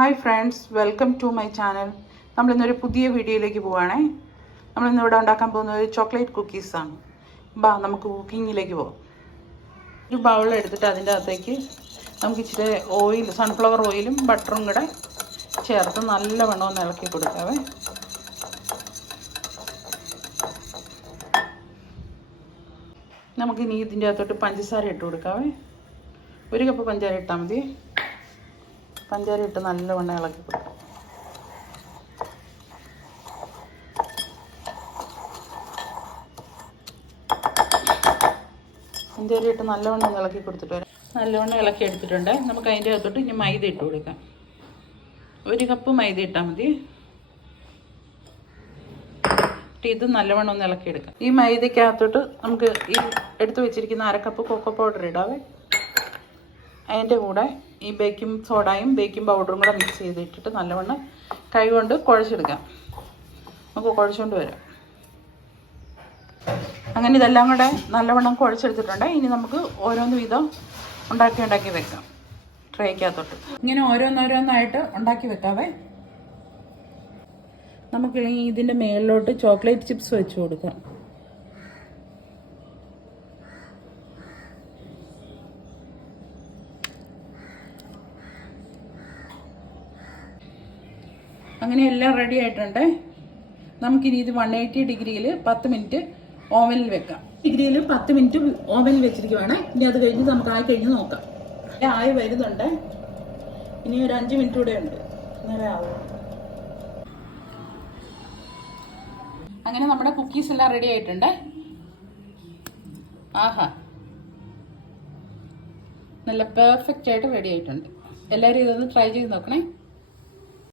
Hi friends, welcome to my channel. നമ്മളിന്നൊരു പുതിയ വീഡിയോയിലേക്ക് പോവുകയാണേ. നമ്മളിന്നിവിടെ ഉണ്ടാക്കാൻ പോകുന്നത് ചോക്ലേറ്റ് കുക്കീസാണ്. നമുക്ക് കുക്കിങ്ങിലേക്ക് പോകാം. ഒരു ബൗൾ എടുത്തിട്ട് അതിൻ്റെ അകത്തേക്ക് നമുക്ക് ഇച്ചിരി ഓയിൽ, സൺഫ്ലവർ ഓയിലും ബട്ടറും കൂടെ ചേർത്ത് നല്ലവണ്ണം ഒന്ന് ഇളക്കി കൊടുക്കാവേ. നമുക്കിനി ഇതിൻ്റെ അകത്തോട്ട് പഞ്ചസാര ഇട്ട് കൊടുക്കാവേ. 1 കപ്പ് പഞ്ചസാര ഇട്ടാൽ മതി. പഞ്ചസാര ഇട്ട് നല്ലവണ്ണം ഇളക്കി കൊടുക്കാം. പഞ്ചസാര ഇട്ട് നല്ലവണ്ണം ഇളക്കി കൊടുത്തിട്ട് വരാം. നല്ലവണ്ണം ഇളക്കി എടുത്തിട്ടുണ്ട്. നമുക്ക് അതിൻ്റെ അകത്തോട്ട് ഇനി മൈദ ഇട്ട് കൊടുക്കാം. 1 കപ്പ് മൈദ ഇട്ടാൽ മതി. ഇത് നല്ലവണ്ണം ഒന്ന് ഇളക്കിയെടുക്കാം. ഈ മൈദയ്ക്കകത്തോട്ട് നമുക്ക് ഈ എടുത്ത് വെച്ചിരിക്കുന്ന 1/2 കപ്പ് കൊക്കോ പൗഡർ ഇടാവേ. അതിൻ്റെ കൂടെ ഈ ബേക്കിംഗ് സോഡയും ബേക്കിംഗ് പൗഡറും കൂടെ മിക്സ് ചെയ്തിട്ടിട്ട് നല്ലവണ്ണം കൈ കൊണ്ട് കുഴച്ചെടുക്കാം. നമുക്ക് കുഴച്ചുകൊണ്ട് വരാം. അങ്ങനെ ഇതെല്ലാം കൂടെ നല്ലവണ്ണം കുഴച്ചെടുത്തിട്ടുണ്ട്. ഇനി നമുക്ക് ഓരോന്ന് വീതം ഉണ്ടാക്കി വെക്കാം ട്രേക്കകത്തോട്ട്. ഇങ്ങനെ ഓരോന്നോരോന്നായിട്ട് ഉണ്ടാക്കി വെക്കാവേ. നമുക്ക് ഇതിൻ്റെ മേളിലോട്ട് ചോക്ലേറ്റ് ചിപ്സ് വെച്ച് കൊടുക്കാം. അങ്ങനെ എല്ലാം റെഡി ആയിട്ടുണ്ട്. നമുക്കിനി ഇത് 180 ഡിഗ്രിയിൽ 10 മിനിറ്റ് ഓവനിൽ വെക്കാം. ഡിഗ്രിയിൽ 10 മിനിറ്റ് ഓവനിൽ വെച്ചിരിക്കുവാണ്. ഇനി അത് കഴിഞ്ഞ് നമുക്ക് ആയി കഴിഞ്ഞ് നോക്കാം. ആയി വരുന്നുണ്ട്. ഇനി ഒരു 5 മിനിറ്റ് കൂടെ ഉണ്ട്. നേരെ ആവും. അങ്ങനെ നമ്മുടെ കുക്കീസ് എല്ലാം റെഡി ആയിട്ടുണ്ട്. ആഹാ, നല്ല പെർഫെക്റ്റ് ആയിട്ട് റെഡി ആയിട്ടുണ്ട്. എല്ലാവരും ഇതൊന്ന് ട്രൈ ചെയ്ത് നോക്കണേ.